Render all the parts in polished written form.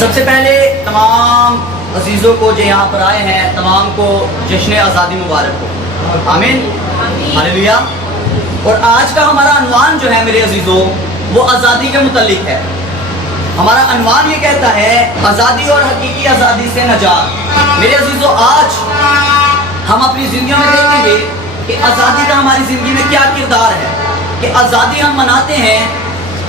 سب سے پہلے تمام عزیزوں کو جو یہاں پر آئے ہیں تمام کو جشن آزادی مبارک ہو، آمین، ہاللیلویا۔ اور آج کا ہمارا عنوان جو ہے میرے عزیزوں وہ آزادی کے متعلق ہے۔ ہمارا عنوان یہ کہتا ہے آزادی اور حقیقی آزادی سے نجات۔ میرے عزیزوں آج ہم اپنی زندگیوں میں دیکھیں گے کہ آزادی کا ہماری زندگی میں کیا کردار ہے، کہ آزادی ہم مناتے ہیں،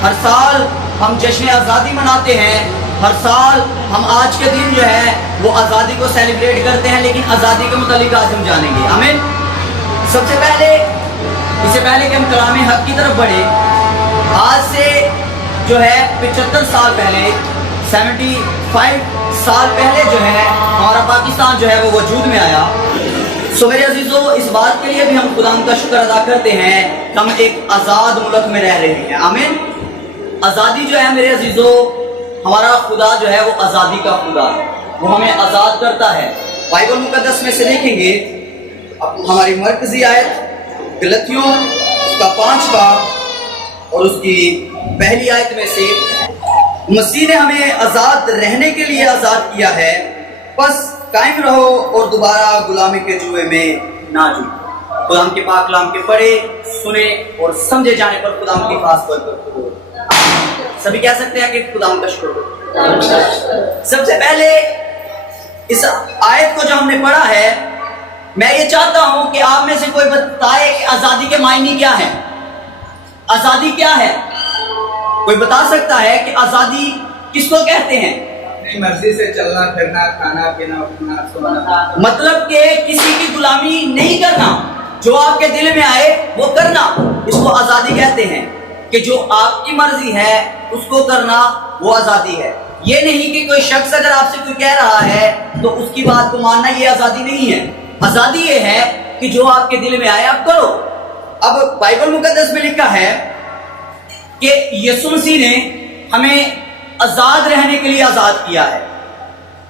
ہر سال ہم جشن آزادی مناتے ہیں، ہر سال ہم آج کے دن جو ہے وہ آزادی کو سیلیبریٹ کرتے ہیں، لیکن آزادی کے متعلق آج ہم جانیں گے، آمین۔ سب سے پہلے اس سے پہلے کہ ہم کلام حق کی طرف بڑھیں، آج سے جو ہے 75 سال پہلے 75 سال پہلے جو ہے ہمارا پاکستان جو ہے وہ وجود میں آیا۔ سو میرے عزیزوں اس بات کے لیے بھی ہم خدا کا شکر ادا کرتے ہیں کہ ہم ایک آزاد ملک میں رہ رہے ہیں، آمین۔ آزادی جو ہے میرے عزیزوں ہمارا خدا جو ہے وہ آزادی کا خدا ہے، وہ ہمیں آزاد کرتا ہے۔ بائبل مقدس میں سے دیکھیں گے ہماری مرکزی آیت غلطیوں اس کا 5 اور اس کی پہلی آیت میں سے مسیح نے ہمیں آزاد رہنے کے لیے آزاد کیا ہے، بس قائم رہو اور دوبارہ غلامی کے جوئے میں نہ جو۔ خدا کے پاک کلام کے پڑھے سنے اور سمجھے جانے پر خدا کی خاص برکت ہو۔ سبھی کہہ سکتے ہیں کہ خدا کا شکر ہو۔ سب سے پہلے اس آیت کو جو ہم نے پڑھا ہے، میں یہ چاہتا ہوں کہ آپ میں سے کوئی بتائے کہ آزادی کے معنی کیا ہے، آزادی کیا ہے؟ کوئی بتا سکتا ہے کہ آزادی کس کو کہتے ہیں؟ اپنی مرضی سے چلنا پھرنا، کھانا پینا، اٹھنا سونا، مطلب کہ کسی کی غلامی نہیں کرنا، جو آپ کے دل میں آئے وہ کرنا، اس کو آزادی کہتے ہیں۔ کہ جو آپ کی مرضی ہے اس کو کرنا وہ آزادی ہے۔ یہ نہیں کہ کوئی شخص اگر آپ سے کوئی کہہ رہا ہے تو اس کی بات کو ماننا، یہ آزادی نہیں ہے۔ آزادی یہ ہے کہ جو آپ کے دل میں آئے آپ کرو۔ اب بائبل مقدس میں لکھا ہے کہ یسوع مسیح نے ہمیں آزاد رہنے کے لیے آزاد کیا ہے،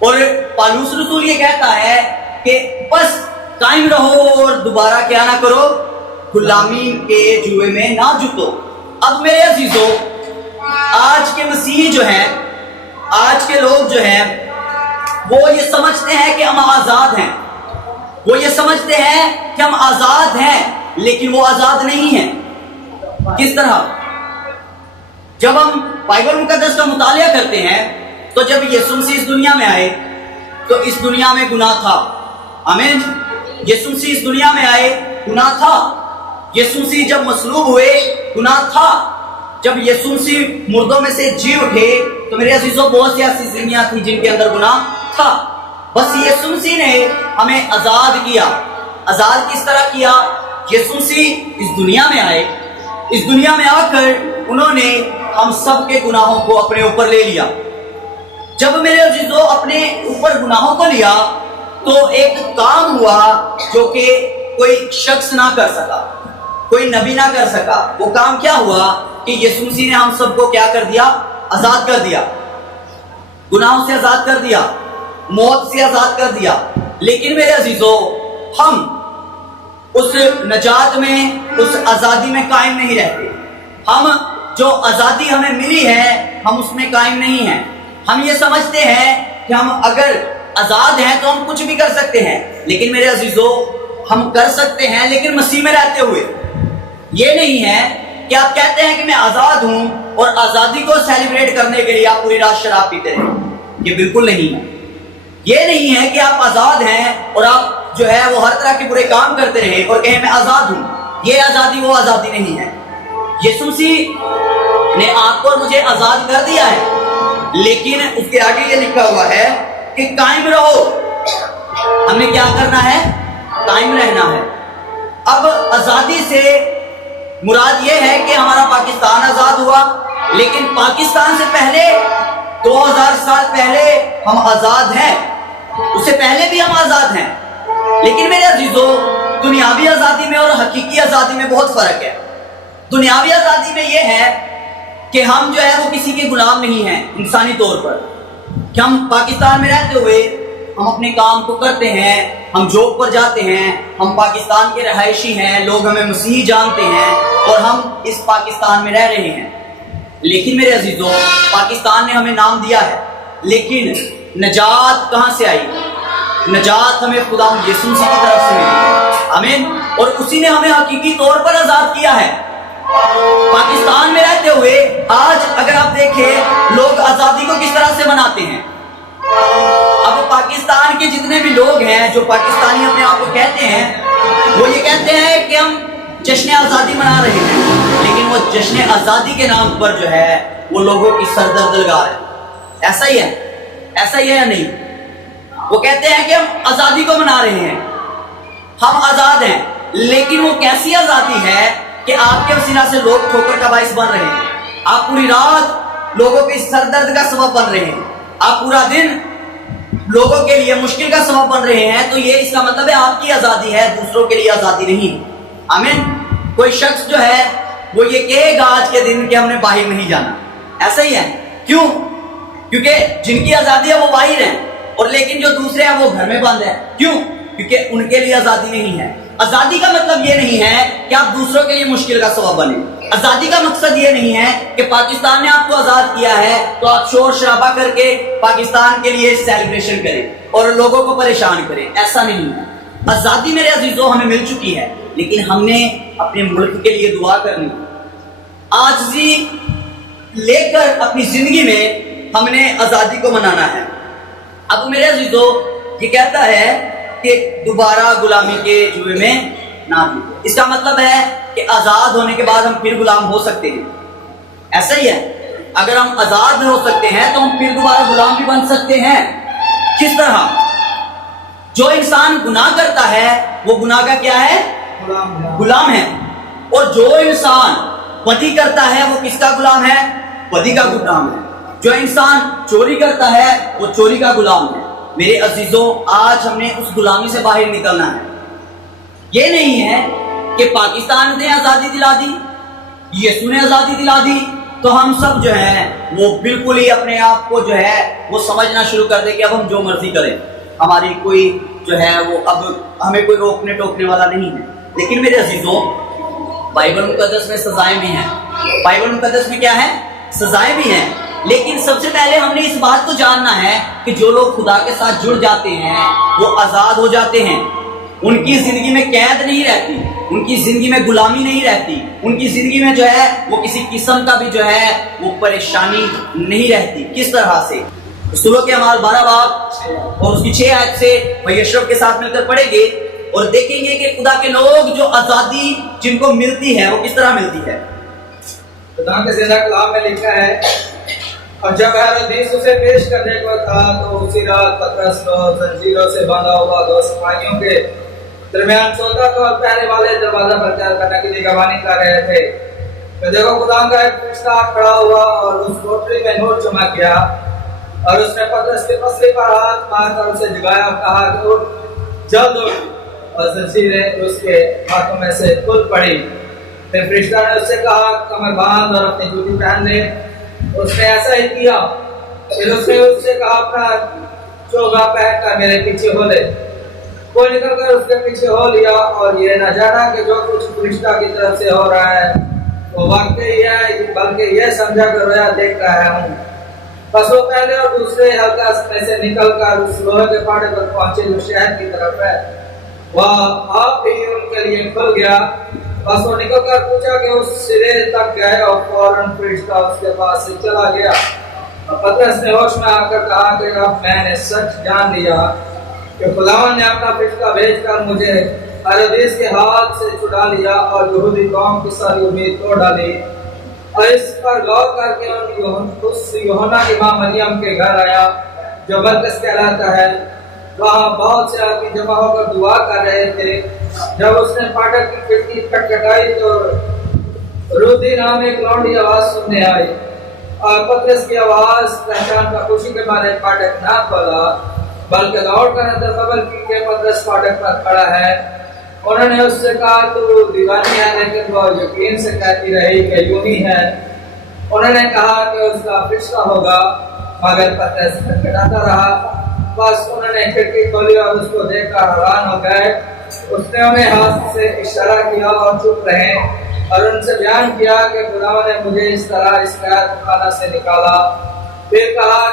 اور پالوس رسول یہ کہتا ہے کہ بس قائم رہو اور دوبارہ کیا نہ کرو، غلامی کے جوئے میں نہ جتو۔ اب میرے عزیزوں آج کے مسیحی جو ہیں، آج کے لوگ جو ہیں وہ یہ سمجھتے ہیں کہ ہم آزاد ہیں، وہ یہ سمجھتے ہیں کہ ہم آزاد ہیں، لیکن وہ آزاد نہیں ہیں۔ کس طرح؟ جب ہم بائبل مقدس کا مطالعہ کرتے ہیں تو جب یسوع مسیح اس دنیا میں آئے تو اس دنیا میں گناہ تھا، آمین۔ یسوع مسیح اس دنیا میں آئے گناہ تھا۔ یسوع مسیح جب مصلوب ہوئے گناہ تھا۔ جب یسوع مسیح مردوں میں سے جی اٹھے تو میرے عزیزوں بہت سی ایسی زندگیاں تھیں جن کے اندر گناہ تھا، بس یسوع مسیح نے ہمیں آزاد کیا۔ آزاد کس طرح کیا؟ یسوع مسیح اس دنیا میں آئے، اس دنیا میں آ کر انہوں نے ہم سب کے گناہوں کو اپنے اوپر لے لیا۔ جب میرے عزیزوں اپنے اوپر گناہوں کو لیا تو ایک کام ہوا جو کہ کوئی شخص نہ کر سکا، کوئی نبی نہ کر سکا۔ وہ کام کیا ہوا کہ یسوع مسیح نے ہم سب کو کیا کر دیا؟ آزاد کر دیا، گناہوں سے آزاد کر دیا، موت سے آزاد کر دیا۔ لیکن میرے عزیزوں ہم اس نجات میں، اس آزادی میں قائم نہیں رہتے۔ ہم جو آزادی ہمیں ملی ہے ہم اس میں قائم نہیں ہیں۔ ہم یہ سمجھتے ہیں کہ ہم اگر آزاد ہیں تو ہم کچھ بھی کر سکتے ہیں، لیکن میرے عزیزوں ہم کر سکتے ہیں لیکن مسیح میں رہتے ہوئے۔ یہ نہیں ہے کہ آپ کہتے ہیں کہ میں آزاد ہوں اور آزادی کو سیلیبریٹ کرنے کے لیے آپ پوری رات شراب پیتے رہیں، یہ بالکل نہیں ہے۔ یہ نہیں ہے کہ آپ آزاد ہیں اور آپ جو ہے وہ ہر طرح کے برے کام کرتے رہیں اور کہیں میں آزاد ہوں، یہ آزادی وہ آزادی نہیں ہے۔ یسوع مسیح نے آپ کو اور مجھے آزاد کر دیا ہے، لیکن اس کے آگے یہ لکھا ہوا ہے کہ قائم رہو۔ ہم نے کیا کرنا ہے؟ قائم رہنا ہے۔ اب آزادی سے مراد یہ ہے کہ ہمارا پاکستان آزاد ہوا، لیکن پاکستان سے پہلے 2000 سال پہلے ہم آزاد ہیں، اس سے پہلے بھی ہم آزاد ہیں۔ لیکن میرے عزیزوں دنیاوی آزادی میں اور حقیقی آزادی میں بہت فرق ہے۔ دنیاوی آزادی میں یہ ہے کہ ہم جو ہے وہ کسی کے غلام نہیں ہیں انسانی طور پر، کہ ہم پاکستان میں رہتے ہوئے ہم اپنے کام کو کرتے ہیں، ہم جاب پر جاتے ہیں، ہم پاکستان کے رہائشی ہیں، لوگ ہمیں مسیحی جانتے ہیں اور ہم اس پاکستان میں رہ رہے ہیں۔ لیکن میرے عزیزوں پاکستان نے ہمیں نام دیا ہے، لیکن نجات کہاں سے آئی؟ نجات ہمیں خدا یسوع مسیح کی طرف سے ملی، آمین۔ اور اسی نے ہمیں حقیقی طور پر آزاد کیا ہے۔ پاکستان میں رہتے ہوئے آج اگر آپ دیکھیں لوگ آزادی کو کس طرح سے مناتے ہیں۔ اب پاکستان کے جتنے بھی لوگ ہیں جو پاکستانی اپنے آپ کو کہتے ہیں، وہ یہ کہتے ہیں کہ ہم جشن آزادی منا رہے ہیں، لیکن وہ جشن آزادی کے نام پر جو ہے وہ لوگوں کی سردرد لگا رہے ہیں۔ ایسا ہی ہے، ایسا ہی ہے یا نہیں؟ وہ کہتے ہیں کہ ہم آزادی کو منا رہے ہیں، ہم آزاد ہیں، لیکن وہ کیسی آزادی ہے کہ آپ کے وسیلہ سے لوگ ٹھوکر کا باعث بن رہے ہیں، آپ پوری رات لوگوں کی سردرد کا سبب بن رہے ہیں، آپ پورا دن لوگوں کے لیے مشکل کا سبب بن رہے ہیں، تو یہ اس کا مطلب ہے آپ کی آزادی ہے، دوسروں کے لیے آزادی نہیں۔ آمین۔ کوئی شخص جو ہے وہ یہ کہے گا آج کے دن کہ ہم نے باہر نہیں جانا، ایسا ہی ہے۔ کیوں؟ کیونکہ جن کی آزادی ہے وہ باہر ہیں، اور لیکن جو دوسرے ہیں وہ گھر میں بند ہیں۔ کیوں؟ کیونکہ ان کے لیے آزادی نہیں ہے۔ آزادی کا مطلب یہ نہیں ہے کہ آپ دوسروں کے لیے مشکل کا سبب بنے۔ آزادی کا مقصد یہ نہیں ہے کہ پاکستان نے آپ کو آزاد کیا ہے تو آپ شور شرابہ کر کے پاکستان کے لیے سیلیبریشن کریں اور لوگوں کو پریشان کریں، ایسا نہیں ہے۔ آزادی میرے عزیزوں ہمیں مل چکی ہے، لیکن ہم نے اپنے ملک کے لیے دعا کرنی، عاجزی لے کر اپنی زندگی میں ہم نے آزادی کو منانا ہے۔ اب میرے عزیزوں یہ کہتا ہے کہ دوبارہ غلامی کے جوئے میں نہ ڈوبو۔ اس کا مطلب ہے کہ آزاد ہونے کے بعد ہم پھر غلام ہو سکتے ہیں، ایسا ہی ہے۔ اگر ہم آزاد ہو سکتے ہیں تو ہم پھر دوبارہ غلام بھی بن سکتے ہیں۔ کس طرح؟ جو انسان گناہ کرتا ہے وہ گناہ کا کیا ہے؟ غلام ہے۔ اور جو انسان بدی کرتا ہے وہ کس کا غلام ہے؟ بدی کا غلام ہے۔ جو انسان چوری کرتا ہے وہ چوری کا غلام ہے۔ میرے عزیزوں آج ہم نے اس غلامی سے باہر نکلنا ہے۔ یہ نہیں ہے کہ پاکستان نے آزادی دلا دی، یسوع نے آزادی دلا دی تو ہم سب جو ہے وہ بالکل ہی اپنے آپ کو جو ہے وہ سمجھنا شروع کر دیں کہ اب ہم جو مرضی کریں، ہماری کوئی جو ہے وہ اب ہمیں کوئی روکنے ٹوکنے والا نہیں ہے۔ لیکن میرے عزیزوں بائبل مقدس میں سزائیں بھی ہیں، بائبل مقدس میں کیا ہے؟ سزائیں بھی ہیں۔ لیکن سب سے پہلے ہم نے اس بات کو جاننا ہے کہ جو لوگ خدا کے ساتھ جڑ جاتے ہیں وہ آزاد ہو جاتے ہیں، ان کی زندگی میں قید نہیں رہتی، ان کی زندگی میں غلامی نہیں رہتی، ان کی زندگی میں جو ہے وہ کسی قسم کا بھی جو ہے وہ پریشانی نہیں رہتی۔ کس طرح سے؟ رسولوں کے اعمال 12 باب اور اس کی 6 آیت سے بھائی اشرف کے ساتھ مل کر پڑھیں گے اور دیکھیں گے کہ خدا کے لوگ جو آزادی جن کو ملتی ہے وہ کس طرح ملتی ہے۔ خدا کے زندہ کلام میں لکھا ہے، اور جب ہیرودیس اسے پیش کرنے کو تھا تو اسی رات پترس کو زنجیروں سے باندھا ہوا 2 سپاہیوں کے درمیان سوتا تو اور پہرے والے دروازہ پر چڑھ کرنے کے لیے گواہی کر رہے تھے۔ تو دیکھو خدا کا ایک فرشتہ کھڑا ہوا اور اس کوٹری میں نور چمک گیا، اور اس نے پترس کے پسلی پر ہاتھ مار کر اسے جگایا اور کہا کہ اٹھ، جلد اٹھ، اور زنجیریں اس کے ہاتھوں میں سے کھل پڑی۔ پھر فرشتہ نے اس سے کہا کمر باندھ اور اپنی جوتی پہن لے۔ اس نے ایسا ہی کیا۔ پھر اس نے اس سے کہا اپنا چوگا پہن کر میرے پیچھے ہو لے۔ وہ نکل کر اس کے پیچھے ہو لیا، اور یہ نہ جانا کہ جو کچھ فرشتہ کی طرف سے ہو رہا ہے وہ واقعی ہے، بلکہ یہ سمجھا کر رویا دیکھ رہا ہوں۔ بس وہ پہلے اور دوسرے حلقہ میں سے نکل کر اس لوہے کے پاڑے پر پہنچے جو شہر کی طرف ہے، وہاں آپ ہی ان کے لیے کھل گیا۔ بس وہ نکل کر پوچھا کہ اس سرے تک گئے، اور فوراً فرشتہ اس کے پاس سے چلا گیا۔ اور پترس نے ہوش میں آ کر کہا کہ اب میں نے سچ جان لیا کہ خداوند نے اپنا فرشتہ بھیج کر مجھے ہیرودیس کے ہاتھ سے چھڑا لیا اور یہودی قوم کی ساری امید توڑ ڈالی۔ اور اس پر غور کر کے اس یوحنا کی ماں مریم کے گھر آیا جو مرکز کہلاتا ہے۔ وہاں بہت سے آدمی جمع ہو کر دعا کر رہے تھے۔ جب اس نے پھاٹک کی کھڑکی کھٹکھٹائی تو رودی نام ایک لونڈی آواز سننے آئی، اور پترس کی آواز پہچان کر خوشی کے مارے پھاٹک نہ کھولا بلکہ دوڑ کر اندر خبر کی کہ پترس پھاٹک پر کھڑا ہے۔ انہوں نے اس سے کہا تو دیوانی ہے، لیکن وہ یقین سے کہتی رہی کہ یوں ہی ہے۔ انہوں نے کہا کہ اس کا فرشتہ ہوگا، مگر پترس کھٹکھٹاتا رہا۔ بس انہوں نے کھڑکی کھولی اور اس کو دیکھ کر حیران ہو گئے۔ اس نے انہیں ہاتھ سے اشارہ کیا اور چپ رہے، اور ان سے بیان کیا کہ خدا نے مجھے اس طرح اس قید خانہ سے نکالا۔ پھر کہا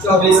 24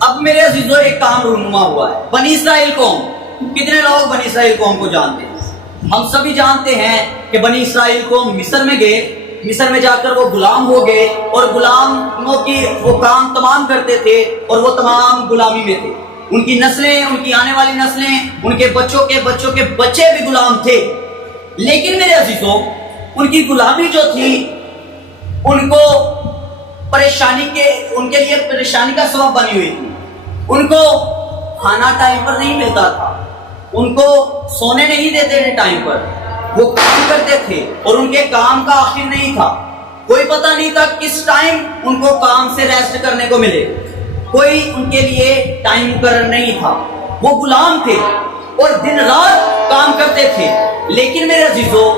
اب میرے عزیزوں ایک کام رونما ہوا ہے. بنی اسرائیل قوم, کتنے لوگ بنی اسرائیل قوم کو جانتے ہیں؟ ہم سبھی جانتے ہیں کہ بنی اسرائیل قوم مصر میں گئے, مصر میں جا کر وہ غلام ہو گئے, اور غلاموں کی وہ کام تمام کرتے تھے, اور وہ تمام غلامی میں تھے. ان کی نسلیں, ان کی آنے والی نسلیں, ان کے بچوں کے بچوں کے بچے بھی غلام تھے. لیکن میرے عزیزوں, ان کی غلامی جو تھی ان کو ان کے لیے پریشانی کا سبب بنی ہوئی تھی. ان کو کھانا ٹائم پر نہیں ملتا تھا, ان کو سونے نہیں دیتے تھے ٹائم پر, وہ کام کرتے تھے اور ان کے کام کا آخر نہیں تھا. کوئی پتہ نہیں تھا کس ٹائم ان کو کام سے ریسٹ کرنے کو ملے, کوئی ان کے لیے ٹائم مقرر نہیں تھا. وہ غلام تھے اور دن رات کام کرتے تھے. لیکن میرے عزیزوں,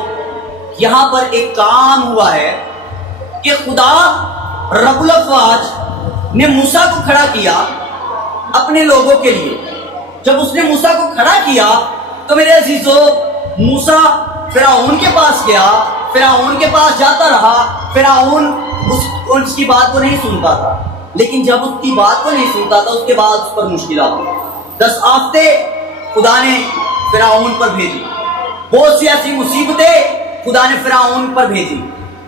یہاں پر ایک کام ہوا ہے کہ خدا رب الافواج نے موسیٰ کو کھڑا کیا اپنے لوگوں کے لیے. جب اس نے موسیٰ کو کھڑا کیا تو میرے عزیزوں, موسیٰ فرعون کے پاس گیا, فرعون کے پاس جاتا رہا. فرعون اس کی بات کو نہیں سنتا تھا, لیکن جب اس کی بات کو نہیں سنتا تھا اس کے بعد اس پر مشکلات ہوئی. 10 آفتے خدا نے فرعون پر بھیجی, بہت سی ایسی مصیبتیں خدا نے فرعون پر بھیجی.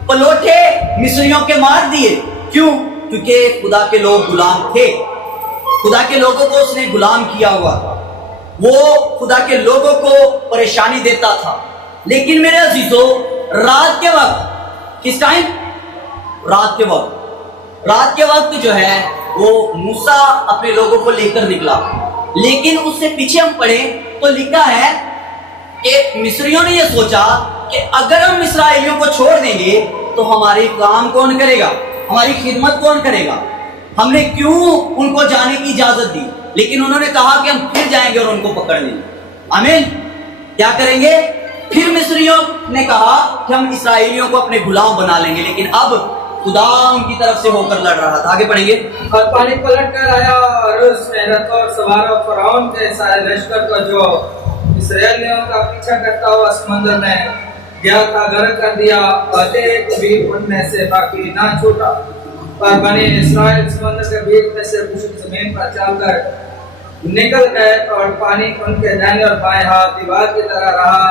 پلوٹے مصریوں کے مار دیے. کیوں؟ کیونکہ خدا کے لوگ غلام تھے. خدا کے لوگوں کو اس نے غلام کیا ہوا تھا, وہ خدا کے لوگوں کو پریشانی دیتا تھا. لیکن میرے عزیزوں, رات کے وقت, کس ٹائم؟ رات کے وقت جو ہے وہ موسیٰ اپنے لوگوں کو لے کر نکلا. لیکن اس سے پیچھے ہم پڑھیں تو لکھا ہے کہ مصریوں نے یہ سوچا کہ اگر ہم اسرائیلیوں کو چھوڑ دیں گے تو ہماری کام کون کرے گا, ہماری خدمت کون کرے گا. ہم نے کیوں ان کو جانے کی اجازت دی؟ لیکن انہوں نے کہا کہ ہم پھر جائیں گے اور ان کو پکڑ لیں گے. آمین. کیا کریں گے؟ پھر مصریوں نے کہا کہ ہم اسرائیلیوں کو اپنے غلام بنا لیں گے. لیکن اب خدا ان کی طرف سے ہو کر لڑ رہا تھا. آگے پڑھیں گے. اور پانی پلٹ کر آیا اور اس میں رتھوں اور سواروں فرعون کے سارے لشکر کو جو اسرائیلیوں کا پیچھا کرتا ہوا سمندر میں گیا تھا غرق کر دیا, اور ایک بھی ان میں سے باقی نہ چھوٹا. اور بنی اسرائیل سمندر کے بیچ میں سے خشک زمین پر چل کر نکل گئے, اور پانی ان کے دائیں اور بائیں ہاتھ دیوار کی طرح رہا.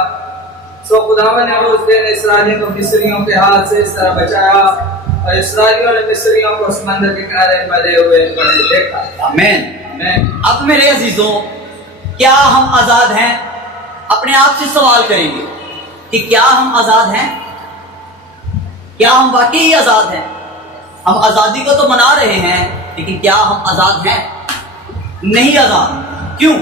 سو خداوند نے اس دن اسرائیلیوں کو مصریوں کے ہاتھ سے اس طرح بچایا, اور اسرائیلیوں نے مصریوں کو سمندر کے کنارے ملے ہوئے دیکھا. آمین. اب میرے عزیزوں, کیا ہم آزاد ہیں؟ اپنے آپ سے سوال کریں گے کہ کیا ہم آزاد ہیں؟ کیا ہم واقعی آزاد ہیں؟ ہم آزادی کو تو منا رہے ہیں, لیکن کیا ہم آزاد ہیں؟ نہیں آزاد. کیوں؟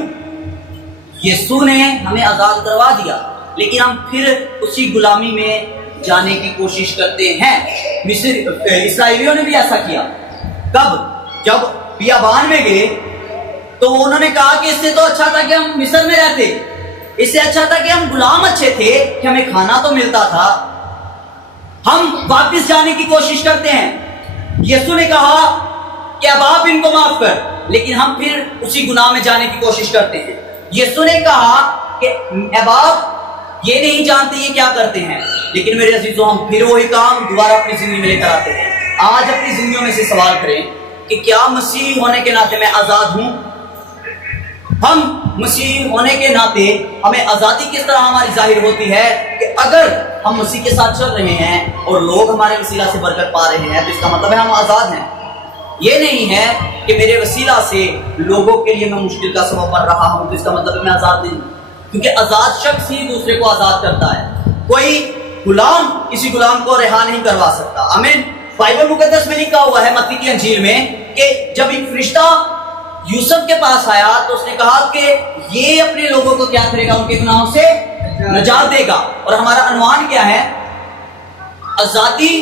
یسوع نے ہمیں آزاد کروا دیا, لیکن ہم پھر اسی غلامی میں جانے کی کوشش کرتے ہیں. اسرائیلیوں نے بھی ایسا کیا. کب؟ جب بیابان میں گئے تو انہوں نے کہا کہ اس سے تو اچھا تھا کہ ہم مصر میں رہتے, اس سے اچھا تھا کہ ہم غلام اچھے تھے کہ ہمیں کھانا تو ملتا تھا. ہم واپس جانے کی کوشش کرتے ہیں. یسوع نے کہا کہ اب آپ ان کو معاف کر, لیکن ہم پھر اسی گناہ میں جانے کی کوشش کرتے ہیں. یسوع نے کہا کہ اب آپ یہ نہیں جانتے یہ کیا کرتے ہیں, لیکن میرے عزیزوں ہم پھر وہی کام دوبارہ اپنی زندگی میں لے کر آتے ہیں. آج اپنی زندگیوں میں سے سوال کریں کہ کیا مسیح ہونے کے ناطے میں آزاد ہوں؟ ہم مسیح ہونے کے ناطے ہمیں آزادی کس طرح ہماری ظاہر ہوتی ہے کہ اگر ہم مسیح کے ساتھ چل رہے ہیں اور لوگ ہمارے وسیلہ سے برکت پا رہے ہیں تو اس کا مطلب ہے ہم آزاد ہیں. یہ نہیں ہے کہ میرے وسیلہ سے لوگوں کے لیے میں مشکل کا سبب بن رہا ہوں تو اس کا مطلب ہے میں آزاد نہیں ہوں, کیونکہ آزاد شخص ہی دوسرے کو آزاد کرتا ہے. کوئی غلام کسی غلام کو رہا نہیں کروا سکتا. آمین. بائبل مقدس میں لکھا ہوا ہے متی کی انجیل میں کہ جب ایک فرشتہ یوسف کے پاس آیا تو اس نے کہا کہ یہ اپنے لوگوں کو کیا کرے گا, ان کے گناہوں سے نجات دے گا. اور ہمارا عنوان کیا ہے؟ آزادی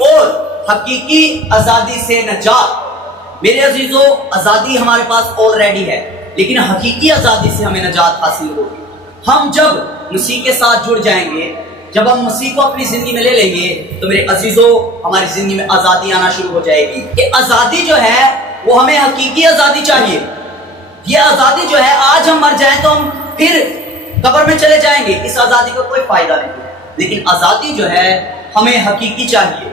اور حقیقی آزادی سے نجات. میرے عزیزوں, آزادی ہمارے پاس آلریڈی ہے, لیکن حقیقی آزادی سے ہمیں نجات حاصل ہوگی. ہم جب مسیح کے ساتھ جڑ جائیں گے, جب ہم مسیح کو اپنی زندگی میں لے لیں گے تو میرے عزیزوں ہماری زندگی میں آزادی آنا شروع ہو جائے گی. کہ آزادی جو ہے وہ ہمیں حقیقی آزادی چاہیے. یہ آزادی جو ہے آج ہم مر جائیں تو ہم پھر قبر میں چلے جائیں گے, اس آزادی کا کوئی فائدہ نہیں ہے. لیکن آزادی جو ہے ہمیں حقیقی چاہیے.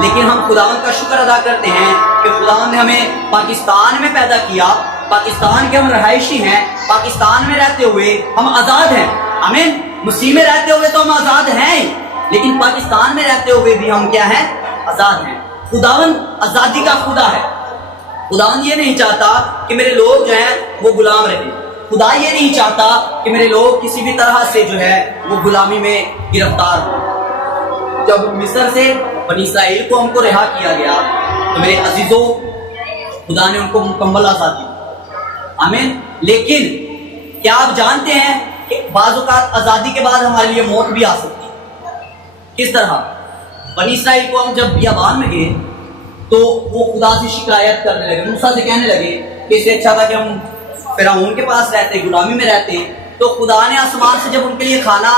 لیکن ہم خداوند کا شکر ادا کرتے ہیں کہ خداوند نے ہمیں پاکستان میں پیدا کیا، پاکستان کے ہم رہائشی ہیں، پاکستان میں رہتے ہوئے ہم آزاد ہیں، آمین۔ مسیح میں رہتے ہوئے تو ہم آزاد ہیں، لیکن پاکستان میں رہتے ہوئے بھی ہم کیا ہیں؟ آزاد ہیں۔ خداوند آزادی کا خدا ہے۔ خداوند یہ نہیں چاہتا کہ میرے لوگ جو ہیں وہ غلام رہیں، خدا یہ نہیں چاہتا کہ میرے لوگ کسی بھی طرح سے جو ہے وہ غلامی میں گرفتار ہوں۔ جب مصر سے بنی اسرائیل کو ہم کو رہا کیا گیا تو میرے عزیزوں خدا نے ان کو مکمل آزادی دی، آمین۔ لیکن کیا آپ جانتے ہیں کہ بعض اوقات آزادی کے بعد ہمارے لیے موت بھی آ سکتی ہے؟ کس طرح؟ بنی اسرائیل کو ہم جب بیابان میں گئے تو وہ خدا سے شکایت کرنے لگے، موسیٰ سے کہنے لگے کہ اس سے اچھا تھا کہ ہم فرعون کے پاس رہتے، غلامی میں رہتے۔ تو خدا نے آسمان سے جب ان کے لیے کھانا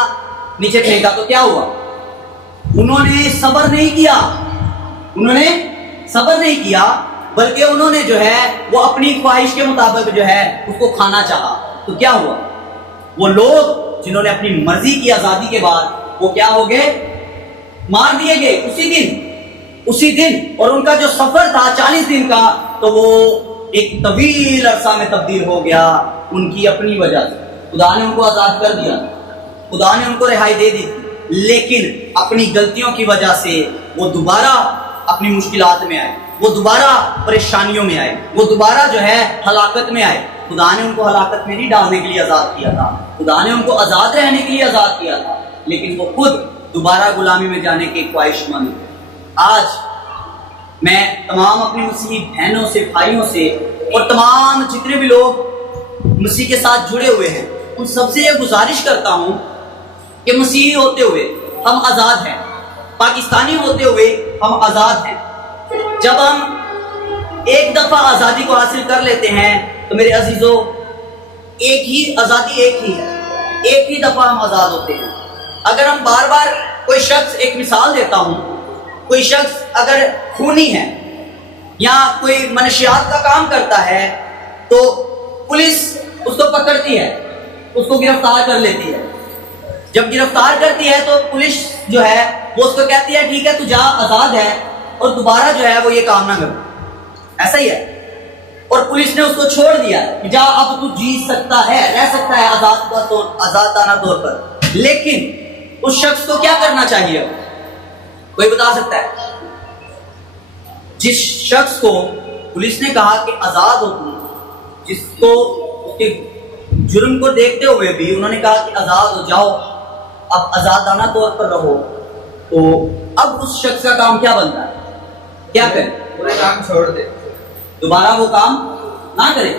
نیچے پھینکا تو کیا ہوا؟ انہوں نے صبر نہیں کیا، انہوں نے صبر نہیں کیا، بلکہ انہوں نے جو ہے وہ اپنی خواہش کے مطابق جو ہے اس کو کھانا چاہا۔ تو کیا ہوا؟ وہ لوگ جنہوں نے اپنی مرضی کی آزادی کے بعد وہ کیا ہو گئے؟ مار دیے گئے اسی دن۔ اور ان کا جو سفر تھا 40 دن کا تو وہ ایک طویل عرصہ میں تبدیل ہو گیا ان کی اپنی وجہ سے۔ خدا نے ان کو آزاد کر دیا، خدا نے ان کو رہائی دے دی، لیکن اپنی غلطیوں کی وجہ سے وہ دوبارہ اپنی مشکلات میں آئے، وہ دوبارہ پریشانیوں میں آئے، وہ دوبارہ جو ہے ہلاکت میں آئے۔ خدا نے ان کو ہلاکت میں نہیں ڈالنے کے لیے آزاد کیا تھا، خدا نے ان کو آزاد رہنے کے لیے آزاد کیا تھا، لیکن وہ خود دوبارہ غلامی میں جانے کی خواہش مند تھے۔ آج میں تمام اپنی مسیحی بہنوں سے، بھائیوں سے اور تمام جتنے بھی لوگ مسیح کے ساتھ جڑے ہوئے ہیں ان سب سے یہ گزارش کرتا ہوں کہ مسیحی ہوتے ہوئے ہم آزاد ہیں، پاکستانی ہوتے ہوئے ہم آزاد ہیں۔ جب ہم ایک دفعہ آزادی کو حاصل کر لیتے ہیں تو میرے عزیزوں آزادی ایک ہی ہے، ایک ہی دفعہ ہم آزاد ہوتے ہیں۔ اگر ہم بار بار کوئی شخص، ایک مثال دیتا ہوں، کوئی شخص اگر خونی ہے یا کوئی منشیات کا کام کرتا ہے تو پولیس اس کو پکڑتی ہے، اس کو گرفتار کر لیتی ہے۔ جب گرفتار کرتی ہے تو پولیس جو ہے وہ اس کو کہتی ہے ٹھیک ہے تو جا، آزاد ہے، اور دوبارہ جو ہے وہ یہ کام نہ کرو، ایسا ہی ہے۔ اور پولیس نے اس کو چھوڑ دیا کہ جا اب تو جی سکتا ہے، رہ سکتا ہے آزادانہ طور پر۔ لیکن اس شخص کو کیا کرنا چاہیے؟ کوئی بتا سکتا ہے؟ جس شخص کو پولیس نے کہا کہ آزاد ہو تم، جس کو اس کے جرم کو دیکھتے ہوئے بھی انہوں نے کہا کہ آزاد ہو جاؤ، اب آزادانہ طور پر رہو، تو اب اس شخص کا کام کیا بنتا ہے؟ کیا کرے؟ پورے کام چھوڑ دے، دوبارہ وہ کام نہ کرے۔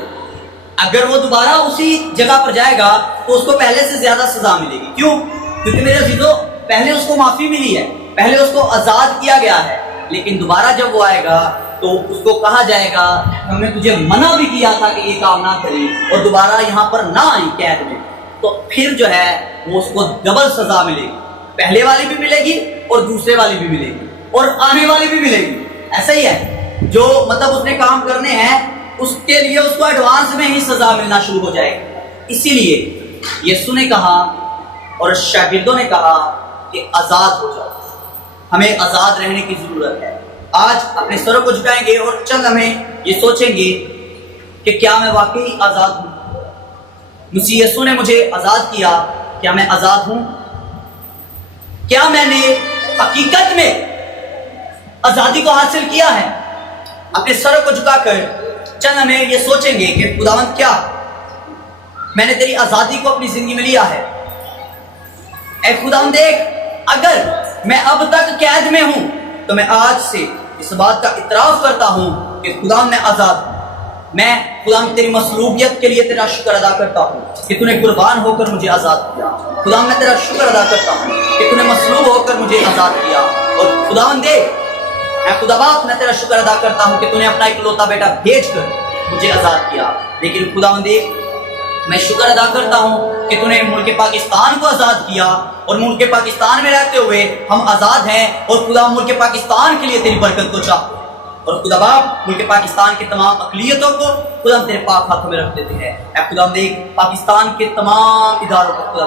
اگر وہ دوبارہ اسی جگہ پر جائے گا تو اس کو پہلے سے زیادہ سزا ملے گی۔ کیوں؟ کیونکہ میرے عزیزوں پہلے اس کو معافی ملی ہے، پہلے اس کو آزاد کیا گیا ہے، لیکن دوبارہ جب وہ آئے گا تو اس کو کہا جائے گا ہم نے تجھے منع بھی کیا تھا کہ یہ کام نہ کریں اور دوبارہ یہاں پر نہ آئی قید میں، تو پھر جو ہے وہ اس کو ڈبل سزا ملے گی، پہلے والی بھی ملے گی اور دوسرے والی بھی ملے گی اور آنے والی بھی ملے گی۔ ایسا ہی ہے، جو مطلب اس نے کام کرنے ہیں اس کے لیے اس کو ایڈوانس میں ہی سزا ملنا شروع ہو جائے گی۔ اسی لیے یسوع نے کہا اور شاگردوں نے کہا کہ آزاد ہو جاؤ، ہمیں آزاد رہنے کی ضرورت ہے۔ آج اپنے سروں کو جھکائیں گے اور چند ہمیں یہ سوچیں گے کہ کیا میں واقعی آزاد ہوں؟ مسیح یسوع نے مجھے آزاد کیا، کیا میں آزاد ہوں؟ کیا میں نے حقیقت میں آزادی کو حاصل کیا ہے؟ اپنے سروں کو جھکا کر چند ہمیں یہ سوچیں گے کہ خداوند کیا میں نے تیری آزادی کو اپنی زندگی میں لیا ہے؟ اے خداوند دیکھ، اگر میں اب تک قید میں ہوں تو میں آج سے اس بات کا اعتراف کرتا ہوں کہ خداوند میں آزاد ہوں۔ میں خداوند تیری مصلوبیت کے لیے تیرا شکر ادا کرتا ہوں کہ تو نے قربان ہو کر مجھے آزاد کیا۔ خداوند میں تیرا شکر ادا کرتا ہوں کہ تو نے مصلوب ہو کر مجھے آزاد کیا۔ اور خداوند دے، اے خدا باپ، میں تیرا شکر ادا کرتا ہوں کہ تو نے اپنا اکلوتا بیٹا بھیج کر مجھے آزاد کیا۔ لیکن خداوند دے، میں شکر ادا کرتا ہوں کہ تو نے ملک پاکستان کو آزاد کیا اور ملک پاکستان میں رہتے ہوئے ہم آزاد ہیں، اور خدا ملک پاکستان کے لیے تیری برکت کو چاہتے ہیں۔ اور خدا باپ، ملک پاکستان کی تمام اقلیتوں کو خدا تیرے پاک ہاتھوں میں رکھ دیتے ہیں۔ اے خدا دیکھ، پاکستان کے تمام اداروں کو خدا